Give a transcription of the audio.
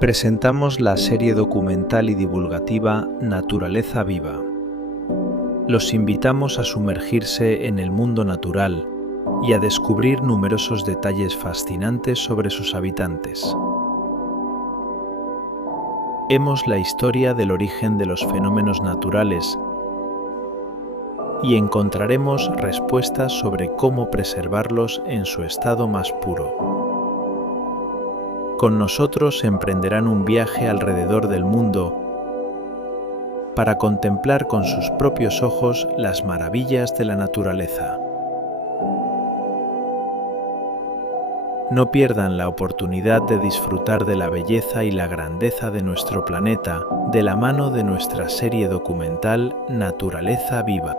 Presentamos la serie documental y divulgativa Naturaleza Viva. Los invitamos a sumergirse en el mundo natural y a descubrir numerosos detalles fascinantes sobre sus habitantes. Vemos la historia del origen de los fenómenos naturales y encontraremos respuestas sobre cómo preservarlos en su estado más puro. Con nosotros emprenderán un viaje alrededor del mundo para contemplar con sus propios ojos las maravillas de la naturaleza. No pierdan la oportunidad de disfrutar de la belleza y la grandeza de nuestro planeta de la mano de nuestra serie documental Naturaleza Viva.